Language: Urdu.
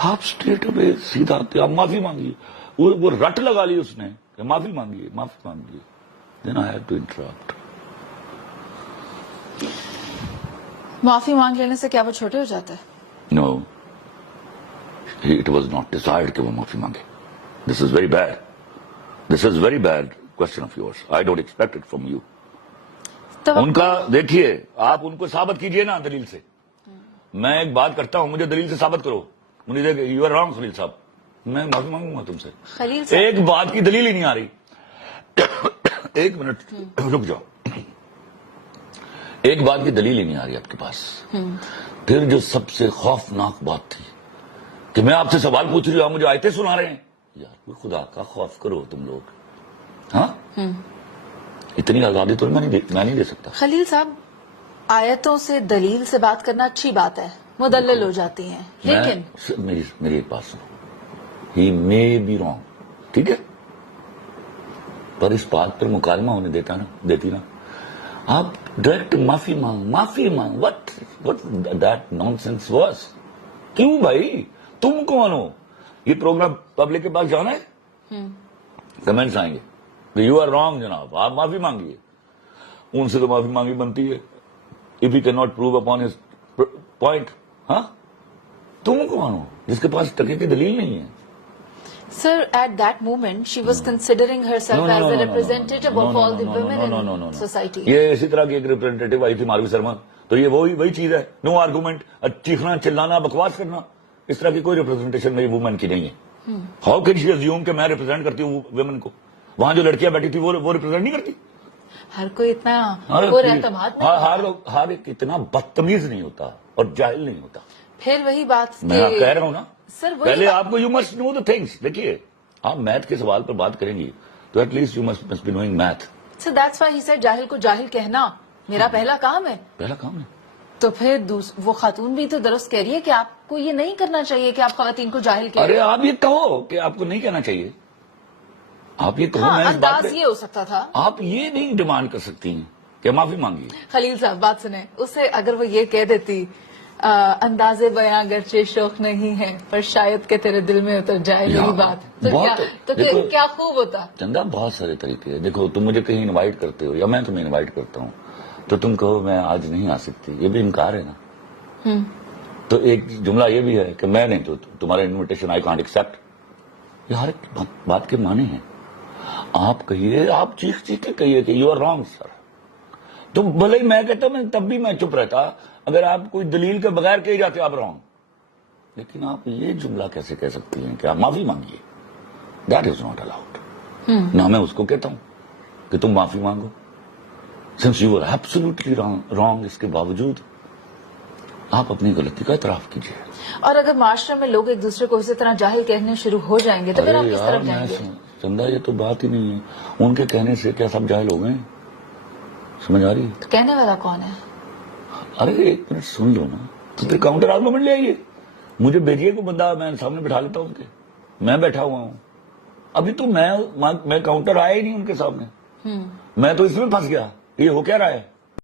آپ اسٹریٹ اوے سیدھا آتے، آپ معافی مانگیے. وہ رٹ لگا لی اس نے کہ معافی مانگیے معافی مانگیے. دین آئی ہیڈ ٹو انٹرپٹ. معافی مانگ لینے سے کیا وہ چھوٹے ہو جاتا ہے؟ No, it was not desired کہ وہ معافی مانگے. This is very bad. This is very bad question of yours. I don't expect it from you. ان کا دیکھیے، آپ ان کو ثابت کیجئے نا دلیل سے. میں ایک بات کرتا ہوں، مجھے دلیل سے ثابت کرو. مجھے یو آر رانگ خلیل صاحب، میں معافی مانگوں گا تم سے. خلیل صاحب ایک بات کی دلیل ہی نہیں آ رہی. ایک منٹ رک جاؤ. ایک بات کی دلیل ہی نہیں آ رہی آپ کے پاس. پھر جو سب سے خوفناک بات تھی کہ میں آپ سے سوال پوچھ رہی ہوں، آپ مجھے آیتیں سنا رہے ہیں. یار کوئی خدا کا خوف کرو تم لوگ. ہاں، اتنی آزادی تو میں نہیں دے سکتا. خلیل صاحب، آیتوں سے دلیل سے بات کرنا اچھی بات ہے، مدلل ہو جاتی ہیں، لیکن میری ایک بات سنو. ہی مے بی رانگ، ٹھیک ہے، پر اس بات پر مکالمہ ہونے دیتی نا. آپ ڈائریکٹ معافی مانگ what that non sense was. کیوں بھائی، تم کون ہو؟ یہ پروگرام پبلک کے پاس جانا ہے، کمنٹس آئیں گے یو آر رانگ جناب، آپ معافی مانگیے. ان سے تو معافی مانگی بنتی ہے if he cannot prove upon his point. ہاں، تم کون ہو جس کے پاس ٹکے کی دلیل نہیں ہے؟ Sir at that moment she was considering her self as a representative of all the women in society. یہ اسی طرح کی ایک ریپرزینٹیٹو آئی تھی ماروی شرما، تو یہ وہی چیز ہے. نو آرگومنٹ، چیخنا چلانا بکواس کرنا، اس طرح کی کوئی ریپرزینٹیشن میری وومن کی نہیں ہے. ہاؤ کین شی ازیوم کہ میں ریپرزینٹ کرتی ہوں ویمن کو؟ وہاں جو لڑکیاں بیٹھی تھی وہ ریپرزینٹ نہیں کرتی. ہر کوئی اتنا اعتماد ہر ایک اتنا بدتمیز نہیں ہوتا اور جاہل نہیں ہوتا. پھر وہی بات میں کہہ رہا ہوں نا، سر پہلے آپ کو you must know the things. دیکھیے، آپ میتھ کے سوال پر بات کریں گی تو at least you must be knowing math. Sir that's why he said جاہل کو جاہل کہنا میرا پہلا کام ہے. پہلا کام ہے. تو پھر وہ خاتون بھی تو درست کہہ رہی ہے کہ آپ کو یہ نہیں کرنا چاہیے کہ آپ خواتین کو جاہل کہیں. ارے آپ یہ کہو کہ آپ کو نہیں کہنا چاہیے. آپ یہ کہو. میں انداز یہ ہو سکتا تھا. آپ یہ نہیں ڈیمانڈ کر سکتی ہیں کہ معافی مانگیے. خلیل صاحب بات سنیں، اسے اگر وہ یہ کہہ دیتی انداز بیاں گرچہ شوق نہیں ہے پر شاید کہ تیرے دل میں اتر جائے میری بات، تو کیا خوب ہوتا. چندہ بہت سارے طریقے ہیں. دیکھو، تم مجھے کہیں انوائٹ کرتے ہو یا میں تمہیں انوائٹ کرتا ہوں تو تم کہو میں آج نہیں آ سکتی، یہ بھی انکار ہے نا. تو ایک جملہ یہ بھی ہے کہ میں نہیں تو تمہارا انویٹیشن آئی کانٹ ایکسپٹ. یہ ہر ایک بات کے معنی ہیں. آپ کہیے، آپ چیخ کے کہیے کہ یو آر رانگ سر. تو بھلے ہی میں کہتا ہوں، تب بھی میں چپ رہتا اگر آپ کوئی دلیل کے بغیر کہے جاتے آپ رانگ. لیکن آپ یہ جملہ کیسے کہہ سکتی ہیں کہ آپ معافی مانگیے؟ That is not allowed. نہ میں اس کو کہتا ہوں کہ تم معافی مانگو since you are absolutely wrong. اس کے باوجود آپ اپنی غلطی کا اعتراف کیجیے. اور اگر معاشرے میں لوگ ایک دوسرے کو اسی طرح جاہل کہنے شروع ہو جائیں گے تو پھر آپ کس طرف جائیں گے؟ چندہ یہ تو بات ہی نہیں ہے. ان کے کہنے سے کیا سب جاہل ہو گئے؟ سمجھ آ رہی ہے؟ تو کہنے والا کون ہے؟ ارے ایک منٹ سن لو نا، تو پھر کاؤنٹر آرگومنٹ لے آئیے. مجھے بھیجیے کو بندہ، میں سامنے بٹھا لیتا ہوں ان کے. میں بیٹھا ہوا ہوں ابھی تو میں کاؤنٹر آیا ہی نہیں ان کے سامنے. میں تو اس میں پھنس گیا. یہ ہو کیا رہا ہے؟